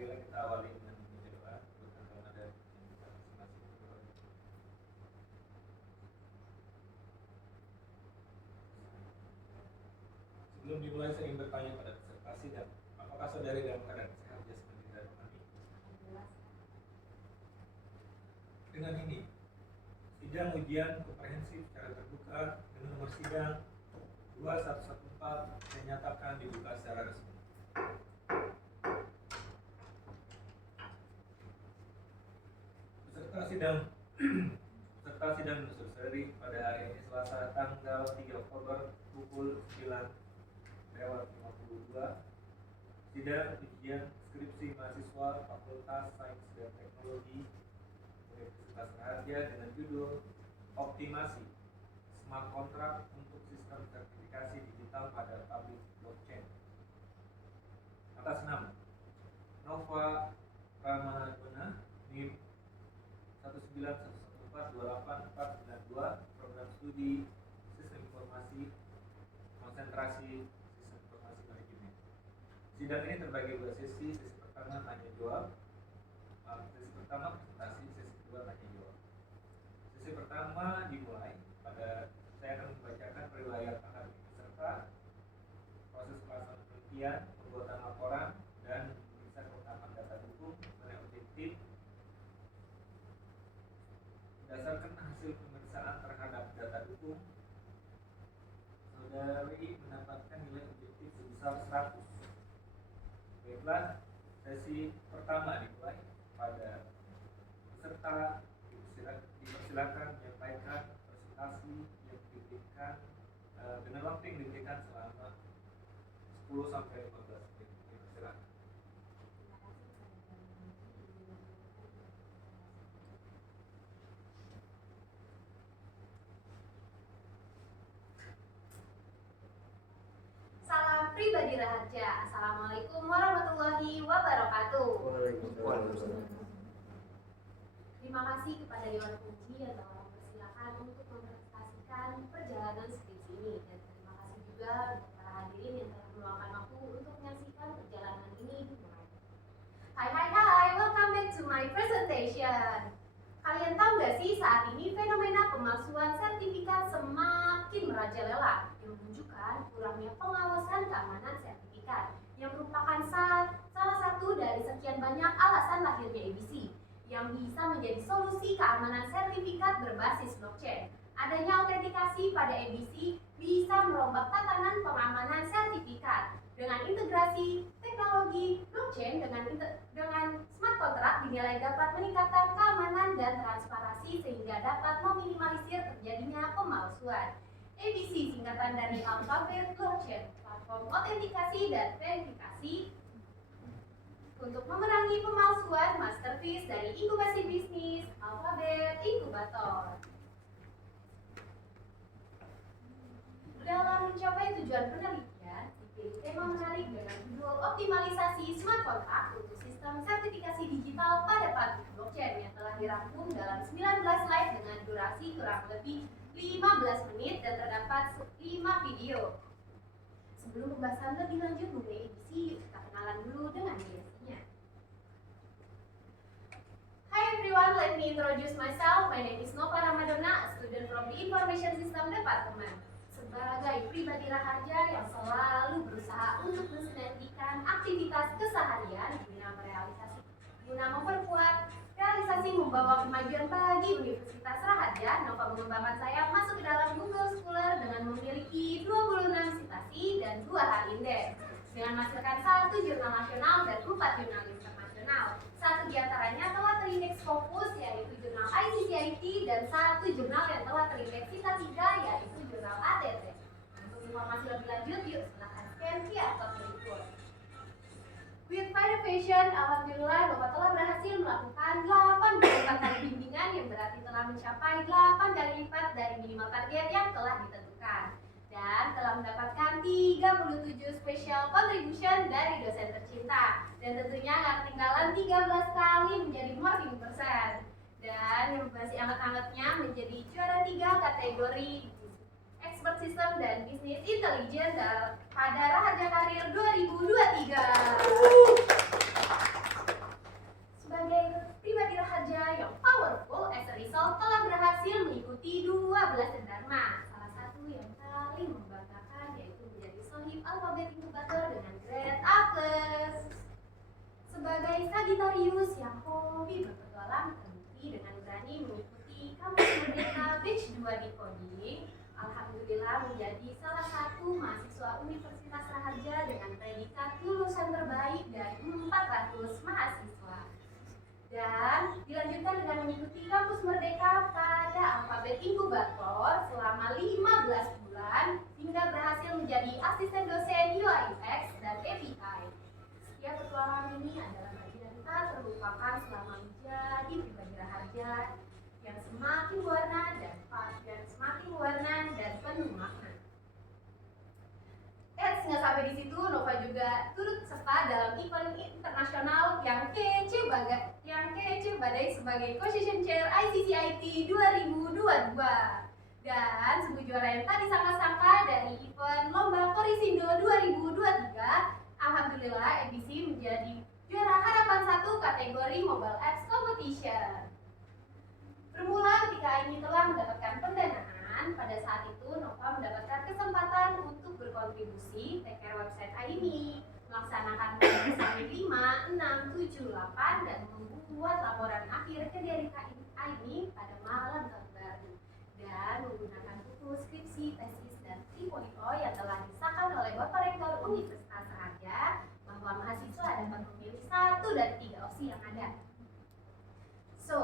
marilah kita awali dengan doa buat kalau ada yang kita masing-masing. Sebelum dimulai saya ingin bertanya pada peserta sidang, apakah saudari dalam keadaan sehat jasmani dan rohani? Dengan ini, sidang ujian komprehensif secara terbuka dengan nomor sidang 2114 saya nyatakan dibuka secara resmi. Peserta sidang saudari pada hari ini Selasa tanggal 3 Oktober pukul 9:52. Sidang ujian skripsi mahasiswa Fakultas Sains dan Teknologi Universitas Raharja dengan judul Optimasi Smart Contract untuk Sistem Sertifikasi Digital pada Public Blockchain. Atas nama Nova Ramadona, NIM 191142842, Program Studi Sistem Informasi, Konsentrasi Sistem Informasi Manajemen. Sidang ini terbagi dua sesi. Sesi pertama tanya jawab, sesi pertama presentasi, sesi kedua tanya jawab. Sesi pertama dimulai pada saya akan membacakan riwayat akademik peserta, proses pelaksanaan penelitian, pembuatan laporan, dan memeriksa kelengkapan data dukung secara objektif. Berdasarkan hasil pemeriksaan terhadap data dukung, saudari mendapatkan nilai objektif sebesar 100. Baiklah, sesi pertama dimulai pada peserta dipersilakan menyampaikan presentasi yang diberikan dengan waktu yang diberikan selama 10 sampai 15 menit. Dipersilakan. Salam pribadi Raharja. Assalamualaikum warahmatullahi wabarakatuh. Terima kasih kepada Dewan Puji yang telah mempersilahkan untuk mempresentasikan perjalanan skripsi ini, dan terima kasih juga untuk para hadirin yang telah meluangkan waktu untuk menyaksikan perjalanan ini dimulai. Hai, welcome back to my presentation. Kalian tahu gak sih saat ini fenomena pemalsuan sertifikat semakin merajalela yang menunjukkan kurangnya pengawasan keamanan sertifikat yang merupakan salah satu dari sekian banyak alasan lahirnya ABC yang bisa menjadi solusi keamanan sertifikat berbasis blockchain. Adanya autentikasi pada ABC bisa merombak tatanan pengamanan sertifikat. Dengan integrasi teknologi blockchain dengan smart contract dinilai dapat meningkatkan keamanan dan transparansi sehingga dapat meminimalisir terjadinya pemalsuan. ABC singkatan dari Alphabet Blockchain, platform autentikasi dan verifikasi untuk memerangi pemalsuan, masterpiece dari inkubasi bisnis Alphabet Inkubator. Dalam mencapai tujuan penelitian, dipilih tema menarik dengan judul Optimalisasi Smart Contract untuk Sistem Sertifikasi Digital pada Public Blockchain yang telah dirangkum dalam 19 slide dengan durasi kurang lebih 15 menit dan terdapat 5 video. Sebelum pembahasan lebih lanjut mengenai ABC, yuk kita kenalan dulu dengan dirinya. Hi everyone, let me introduce myself. My name is Nova Ramadona, a student from the Information System Department. Sebagai pribadi Raharja yang selalu berusaha untuk mensinergikan aktivitas keseharian guna memperkuat realisasi membawa kemajuan bagi Universitas Raharja, Nova mengembangkan saya masuk ke dalam Google Scholar dengan memiliki 26 citasi dan 2 hal indeks, dengan menghasilkan 1 jurnal nasional dan 4 jurnal internasional. 1 diantaranya telah terindeks Scopus, yaitu jurnal ICCIT, dan 1 jurnal yang telah terindeks Cita 3, yaitu jurnal ATT. Untuk informasi lebih lanjut, yuk silahkan scan QR code berikut. With Verification, alhamdulillah Nova telah berhasil melakukan 84 kali bimbingan yang berarti telah mencapai 8 kali lipat dari minimal target yang telah ditentukan, dan telah mendapatkan 37 special contribution dari dosen tercinta, dan tentunya gak ketinggalan 13 kali menjadi morning person, dan yang masih hangat-hangatnya menjadi juara 3 kategori Expert System dan Business Intelligence pada Raharja Karir 2023. di coding, alhamdulillah menjadi salah satu mahasiswa Universitas Raharja dengan predikat lulusan terbaik dari 400 mahasiswa. Dan dilanjutkan dengan mengikuti kampus Merdeka pada Alfabet Inkubator selama 15 bulan hingga berhasil menjadi asisten dosen UI UX dan API. Setiap petualangan ini adalah bagian tak terlupakan selama menjadi pribadi Raharja yang semakin warna dan penuh makna. Nggak sampai di situ, Nova juga turut serta dalam event internasional yang kece badai sebagai Cohesion Chair ICCIT 2022. Dan sebuah juara yang tak disangka-sangka dari event Lomba Korisindo 2023, alhamdulillah ABC menjadi juara harapan 1 kategori Mobile Apps Competition. Bermula ketika ini telah mendapatkan pendanaan, pada saat itu Nova mendapatkan kesempatan untuk berkontribusi take care website ini, melaksanakan assignment 5, 6, 7, 8 dan membuat laporan akhir ke DRK ini pada malam tahun baru dan menggunakan buku skripsi, tesis dan 3.0 yang telah disahkan oleh Bapak Rektor Universitas Raharja bahwa mahasiswa dapat memilih 1 dari 3 opsi yang ada. So,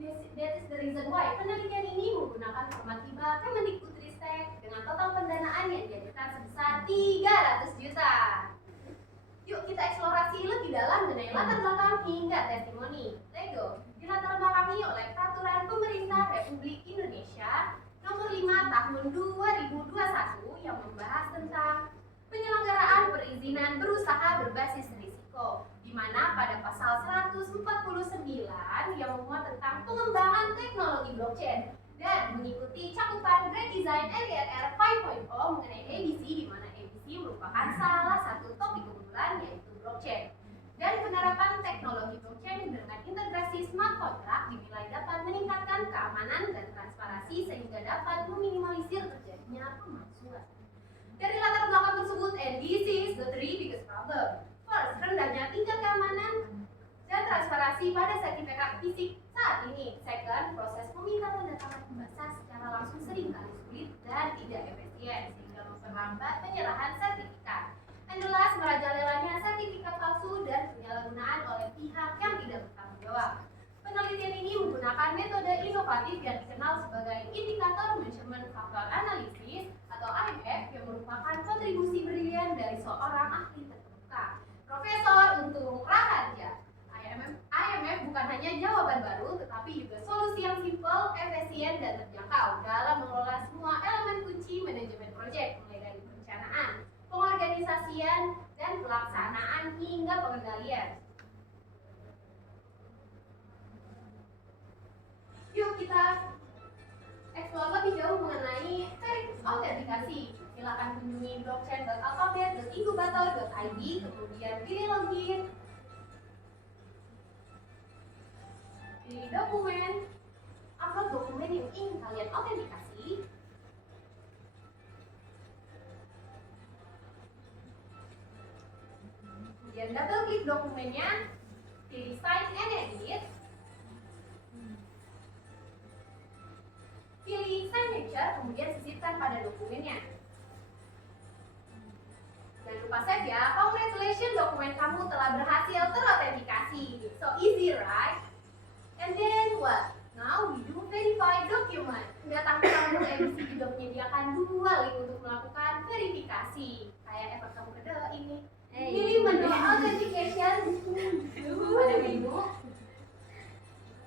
that is the reason why penelitian ini menggunakan format hibah Kemendikbudristek dengan total pendanaan yang diajukan sebesar 300 juta. Yuk kita eksplorasi lebih dalam mengenai latar belakang hingga testimoni. Let's go. Dilatar belakangi oleh Peraturan Pemerintah Republik Indonesia Nomor 5 Tahun 2021 yang membahas tentang penyelenggaraan perizinan berusaha berbasis risiko, di mana pada pasal 149 yang memuat tentang pengembangan teknologi blockchain dan mengikuti cakupan Grand Design NGRR 5.0 mengenai ABC, di mana ABC merupakan salah satu topik keunggulan yaitu blockchain. Dan penerapan teknologi blockchain dengan integrasi smart contract dinilai dapat meningkatkan keamanan dan transparansi sehingga dapat meminimalisir terjadinya pemalsuan. Dari latar belakang tersebut, and this is the 3 biggest problem. First, rendahnya tingkat keamanan dan transparansi pada sertifikat fisik saat ini. Second, proses pemintaan tanda tangan pembasah secara langsung seringkali sulit dan tidak efisien sehingga memperlambat penyerahan sertifikat. And the last, merajalelanya sertifikat palsu dan penyalahgunaan oleh pihak yang tidak bertanggung jawab. Penelitian ini menggunakan metode inovatif yang dikenal sebagai indikator measurement factor analysis atau IMF yang merupakan kontribusi brilian dari seorang ahli terkemuka, Profesor Untung Raharja. IMF bukan hanya jawaban baru, tetapi juga solusi yang simpel, efisien, dan terjangkau dalam mengelola semua elemen kunci manajemen proyek, mulai dari perencanaan, pengorganisasian, dan pelaksanaan hingga pengendalian. Yuk kita explore lebih jauh mengenai autentikasi. Silakan kunjungi blockchain.alphabet.inkubator.id, kemudian pilih login, pilih dokumen, upload dokumen yang ingin kalian autentikasi. Kemudian double klik dokumennya, pilih sign and edit, pilih signature, kemudian sisipkan pada dokumennya. Jangan lupa save ya. Congratulations, dokumen kamu telah berhasil terautentikasi. So easy, right? And then what? Now we do verify document. Nggak tanggung-tanggung, ABC juga menyediakan 2 link untuk melakukan verifikasi. Kayak effort kamu kedua ini. Pilih menu authentication pada menu.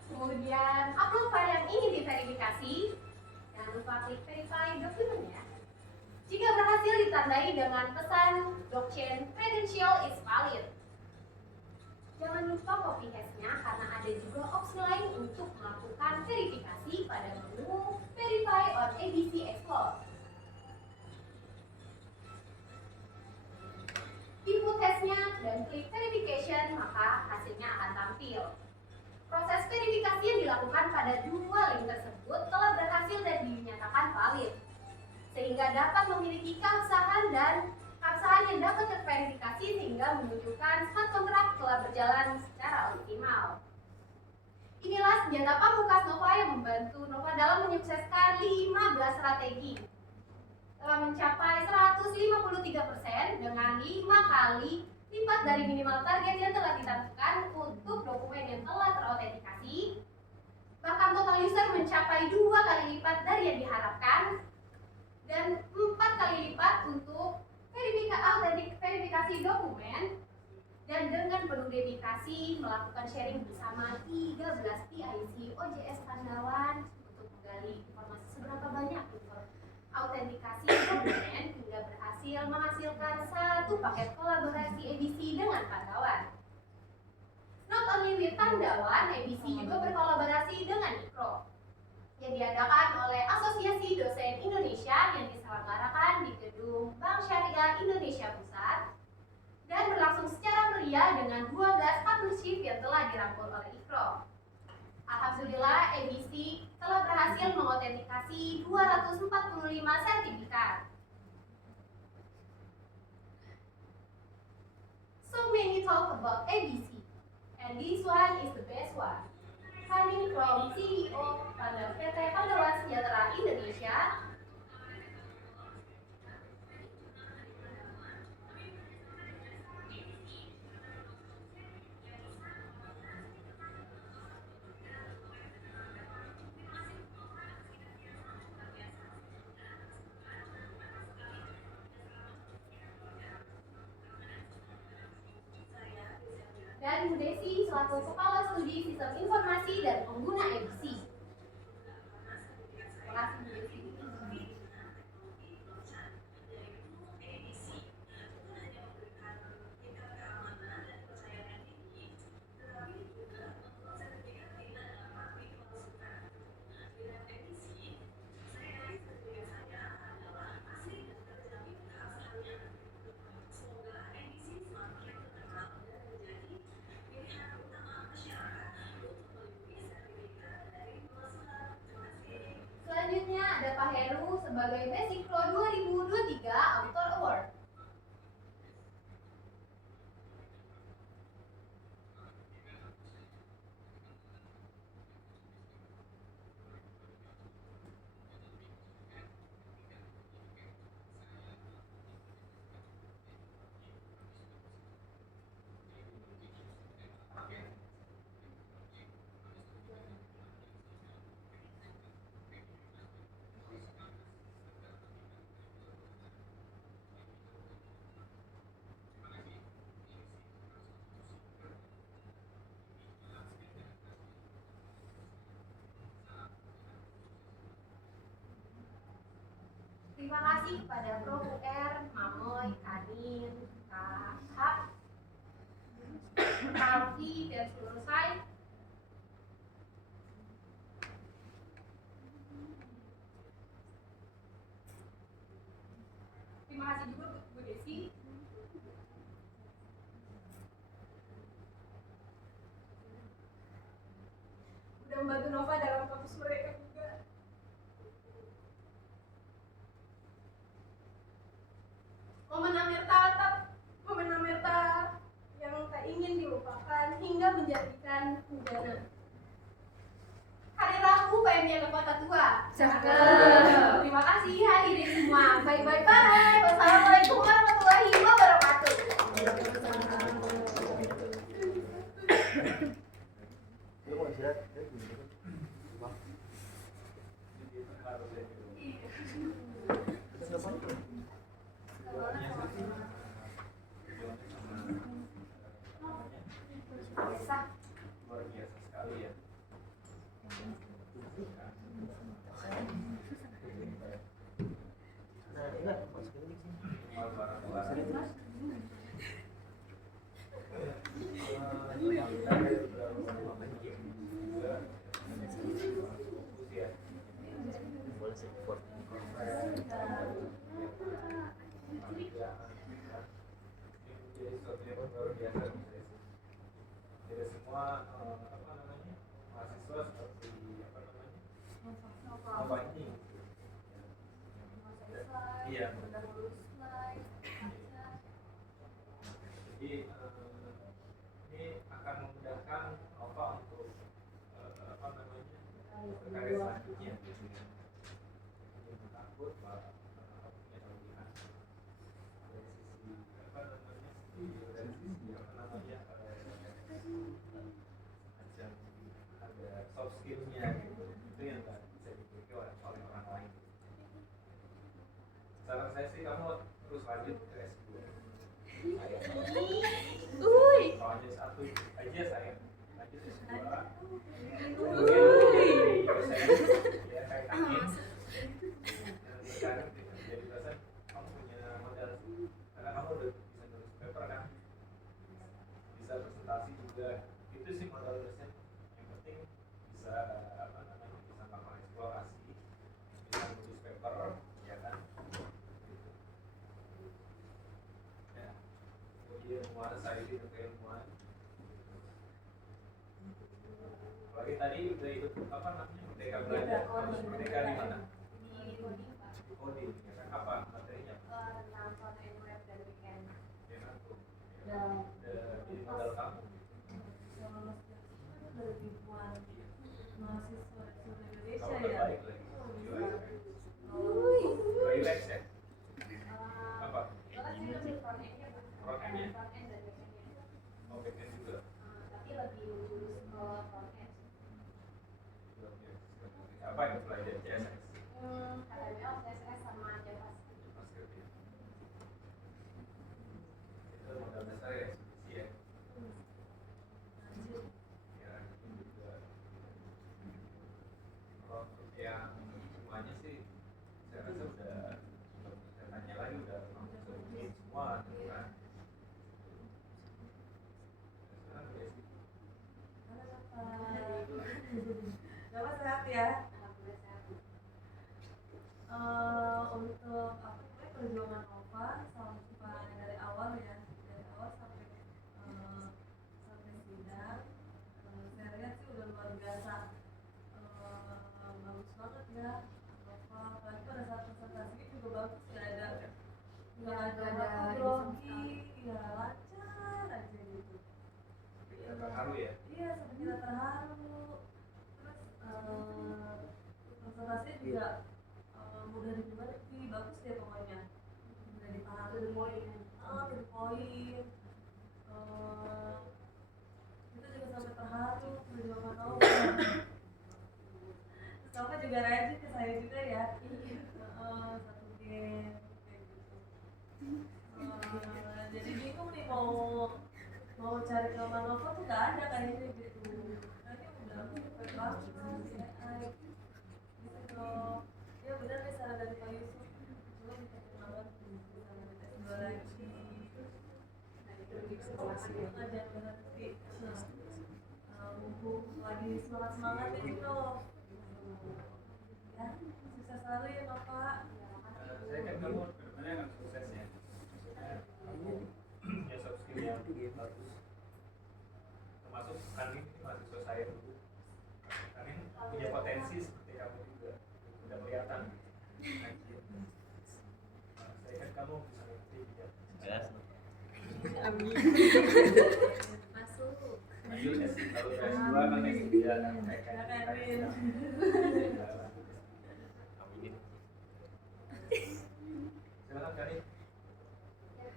Kemudian upload file yang ingin diverifikasi. Jangan lupa klik verify document ya. Jika berhasil ditandai dengan pesan blockchain credential is valid. Jangan lupa copy hash-nya karena ada juga opsi lain untuk melakukan verifikasi pada menu Verify on ABC Explore. Input hash-nya dan klik verification, maka hasilnya akan tampil. Proses verifikasi yang dilakukan pada 2 link tersebut telah berhasil dan dinyatakan valid, sehingga dapat memiliki keabsahan yang dapat terverifikasi sehingga menunjukkan smart contract telah berjalan secara optimal. Inilah senjata pamungkas Nova yang membantu Nova dalam menyukseskan 15 strategi. Telah mencapai 153% dengan 5 kali lipat dari minimal target yang telah ditentukan untuk dokumen yang telah terautentikasi. Bahkan total user mencapai 2 kali lipat dari yang diharapkan dan 4 kali lipat untuk verifikasi dokumen, dan dengan penuh dedikasi melakukan sharing bersama 13 PIC OJS Pandawan untuk menggali informasi seberapa banyak autentikasi dokumen hingga berhasil menghasilkan satu paket kolaborasi ABC dengan Pandawan. Not only with Pandawan, ABC juga berkolaborasi dengan IKRO yang diadakan oleh Asosiasi Dosen Indonesia yang diselenggarakan di gedung Bank Syariah Indonesia Pusat dan berlangsung secara meriah dengan 12 partnership yang telah dirangkul oleh IKRO. Alhamdulillah, ABC telah berhasil mengautentikasi 245 sertifikat. So many talk about ABC, and this one is the best one. Coming from CEO PT Pandawan Sejahtera Indonesia, dan Bu Desi selaku Kepala Studi Sistem Informasi dan Pengguna ABC. Terima kasih Bu Desi. Selanjutnya ada Pak Heru sebagai Basic Pro 2023 Author Award. Terima kasih kepada Prof. UR, Mamoy, Kanin, Kak Hap, Alfi, dan seluruh site. Terima kasih juga Bu Desi. Udah membantu Nova dalam kampus mereka juga. Momen Amerta yang tak ingin dilupakan hingga menjadikan budana. Hari Rabu PM-nya ke Kota Tua. Cakep. Terima kasih hadirin semua. Bye. Wassalamualaikum warahmatullahi wabarakatuh. Lu mau istirahat? Luar biasa sekali ya. progres selanjutnya gitu ya. Jangan takut bahwa punya kelebihan dari sisi apa namanya dari sisi apa namanya macam ada soft skillnya gitu, itu yang nggak bisa dimiliki oleh orang lain. Saran saya sih kamu terus lanjut ke S2. Soalnya satu aja saya lanjut S2. Kemudian dosen ya kayak Kamin dan berkarir jadi dosen, kamu punya modal karena kamu udah bisa nulis paper kan, bisa presentasi juga, itu sih modal dosen. Yang penting bisa apa namanya bisa melakukan eksplorasi, bisa nulis paper ya kan. Ya, kemudian menguasai bidang keilmuan. Apalagi tadi udah ikut apa namanya merdeka belajar, merdeka di mana? Di coding Pak. Di coding, ya kan apa materinya? Tentang front end web dan backend. Ya kan tuh. Dan Jadi modal kamu. Kalau ada ribuan mahasiswa seluruh Indonesia Kamu ya. terbaik lagi. Relax ya. Apa? Bahkan saya ambil front end-nya Pak. Front end-nya? Front end dan backend-nya. Oh, backend juga. Tapi lebih lurus ke front end. Apa yang belajar CSS? HTML, CSS sama JavaScript. JavaScript ya. Itu modal dasar ya, skripsi ya. Ya, itu juga. Kalau untuk yang semuanya sih, saya rasa udah saya tanya lagi udah langsung semua gitu kan. Sekarang udah sih. Bapak sehat ya. Alhamdulillah sehat. Untuk apa namanya perjuangan Nova sampai dari awal ya, dari awal sampai sidang, saya lihat sih udah luar biasa, bagus banget ya Nova. Apalagi pada saat presentasinya juga bagus, nggak ada grogi, ya lancar aja gitu. Kita terharu ya. Iya, sampai kita terharu. Terus presentasinya juga mudah dimengerti, bagus deh pokoknya. Mudah dipahami. To the point. To the point. Kita juga sampai terharu perjuangan Nova. Terus Nova juga rajin ke saya juga ya. Satu game kayak gitu. Jadi bingung nih mau cari nama Nova tuh nggak ada kayaknya gitu. Kayaknya udah perfect banget sih gitu. Ya benar nih saran dari Pak Yusuf. Cuma kita banget bisa S2 lagi. Nah, itu lebih ke sekolahan ya. Ngajar berarti. Mumpung lagi semangat-semangatnya gitu. Ya, sukses selalu ya Nova. Saya kan kamu kedepannya akan sukses ya. Maksudnya kamu punya soft skill yang bagus. Termasuk Kanin ini mahasiswa saya dulu. Kanin punya potensi seperti kamu juga. Udah kelihatan. Anjir. Saya kan kamu bisa ngerti ya. Masuk. Lanjut ya sih kalau S2 kan kayak dia kayak Amin. Amin. Silakan Kanin. Ya,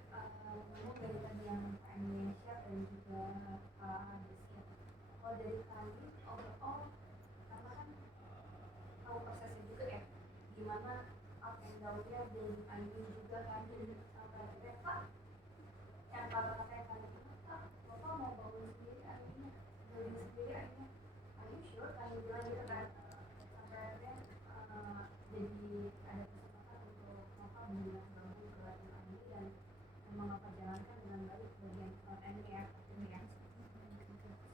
memang dari tadi yang Pak Indonesia dan juga Pak Adesnya. Kalau dari kami overall, karena kan tahu prosesnya juga ya, gimana up and down-nya building ID juga kan, sampai Pak, yang kata-kata yang tadi itu, Pak, Bapak mau bangun sendiri ID-nya, building sendiri ID-nya. Are you sure? Kami bilang gitu kan, sampai akhirnya jadi ada kesempatan untuk Bapak bilang gabung ke ID dan memang Bapak jalankan dengan baik bagian front end-nya ya.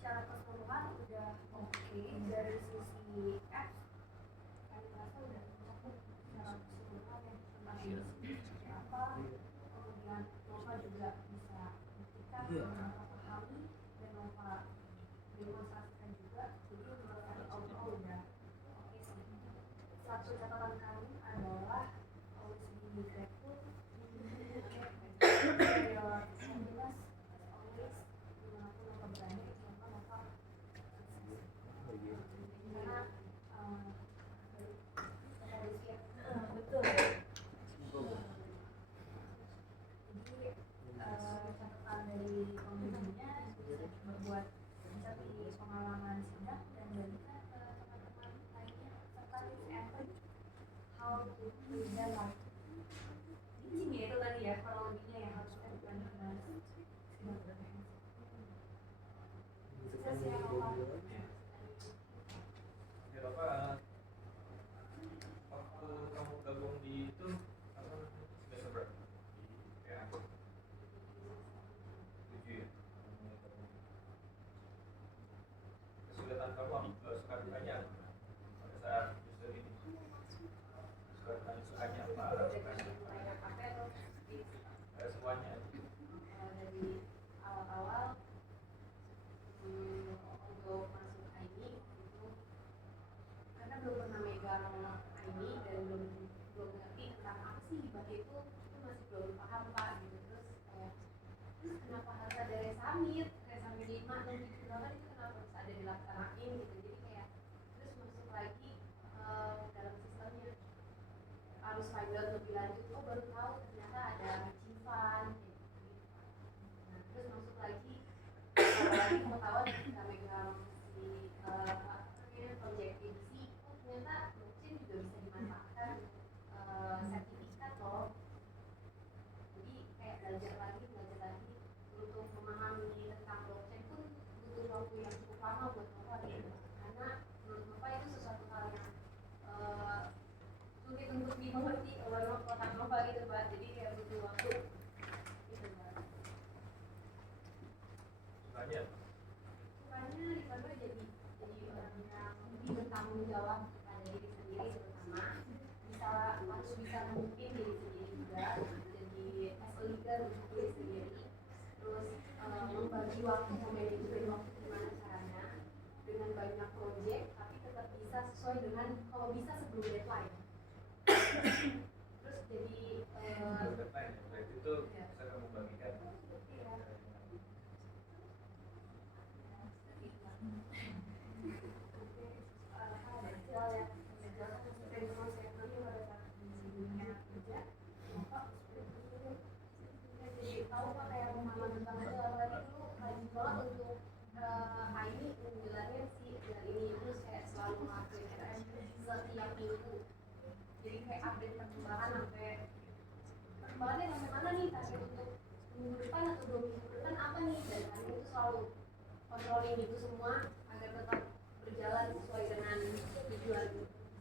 Secara keseluruhan udah oke dari sisi apps, kami merasa udah cukup secara keseluruhan ya, tentang edisi seperti apa, kemudian Nova juga bisa buktikan, Nova pahami dan Nova demonstrasikan juga, jadi menurut kami overall udah oke sih. Satu catatan kami adalah always be grateful. Your happiness as always, dimanapun Nova berada, Nova karena kasih ya Bapak. Oke Bapak, waktu kamu gabung di itu apa semester berapa? Di PA 7 ya. Kesulitan kamu suka dukanya apa? Pada saat user ini sukanya apa? Semuanya Dari awal-awal untuk masuk IMI itu karena belum pernah megang IMI dan belum ngerti tentang apa sih hibah itu masih belum paham Pak gitu. Terus kenapa harus ada resamit 5, 6, 7, 8 itu kenapa harus ada dilaksanain gitu. Jadi kayak terus masuk lagi dalam sistemnya harus find out lebih lanjut, baru tahu ternyata ada Civan gitu. Nah terus masuk lagi pengetahuan ketika megang si project edisi, ternyata blockchain juga bisa dimanfaatkan sertifikat loh. Jadi kayak belajar lagi untuk memahami tentang blockchain pun butuh waktu yang cukup lama buat Bapak gitu. Karena menurut Bapak itu sesuatu hal yang sulit untuk dimengerti oleh otak Bapak gitu Pak. Jadi kayak butuh waktu gitu Pak. sukanya Sukanya di sana jadi orang yang lebih bertanggung jawab pada diri sendiri, terutama harus bisa memimpin diri sendiri juga, jadi as a leader untuk diri sendiri. Terus membagi waktu, memanajemen waktu gimana caranya dengan banyak project tapi tetap bisa sesuai dengan kalau bisa sebelum deadline. Terus jadi deadline ya, berarti itu bisa kamu bagikan. iya. Jadi kayak update perkembangan perkembangannya sampai mana nih, target untuk minggu depan atau 2 minggu depan apa nih, dan kami itu selalu kontrolin itu semua agar tetap berjalan sesuai dengan tujuan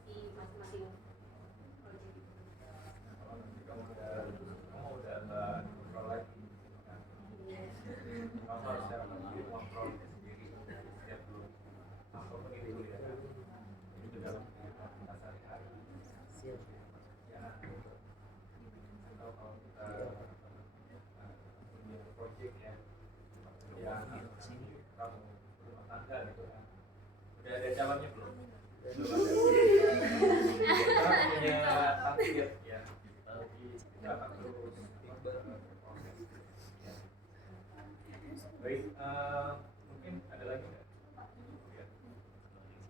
si masing-masing project. Kalau nanti kamu udah nggak kontrol lagi, kan? Kamu harus secara mandiri kontrol sendiri setiap belum apapun itu ya. Itu dalam kehidupan kita sehari-hari. Ya, atau kalau kita punya project ya, pekerjaan kamu rumah tangga gitu kan, udah ada calonnya belum? Belum ada. Kita punya target ya, tapi kita akan terus berproses. Ya. Baik, mungkin ada lagi nggak?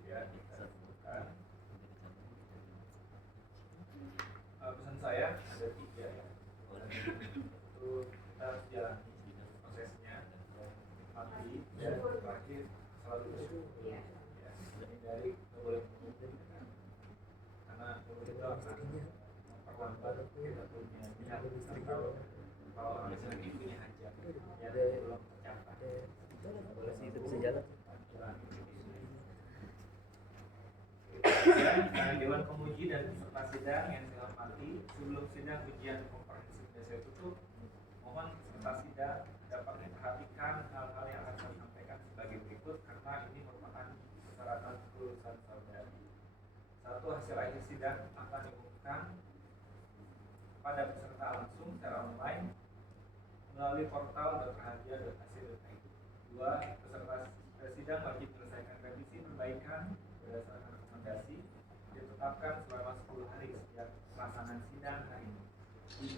Ya, kita sebutkan. Pesan saya ada 3 ya. Itu kita harus jalani prosesnya, nikmati, dan terakhir selalu bersyukur. Ya, hindari nggak boleh mengeluh, karena mengeluh itu akan memperlambat kita punya niat atau kalau orang lagi punya hajat yang belum tercapai. Boleh sih itu bisa jalan. Dewan Penguji dan peserta sidang yang saya hormati, sebelum sidang ujian komprehensif dasar tutup, mohon peserta sidang dapat memperhatikan hal-hal yang akan saya sampaikan sebagai berikut karena ini merupakan persyaratan kelulusan saudari. 1. Hasil akhir sidang akan diumumkan pada peserta langsung secara online melalui portal .raharja.ac.id. 2. Peserta sidang wajib menyelesaikan revisi perbaikan berdasarkan rekomendasi ditetapkan selama 10 hari sejak pelaksanaan sidang hari ini.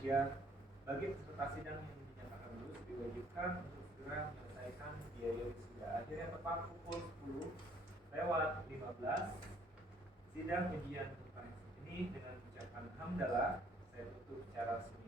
3. Bagi peserta sidang yang dinyatakan lulus diwajibkan untuk segera menyelesaikan biaya wisuda akhir yang tepat pukul 10:15. Sidang ujian komprehensif ini dengan ucapan hamdalah saya tutup secara resmi.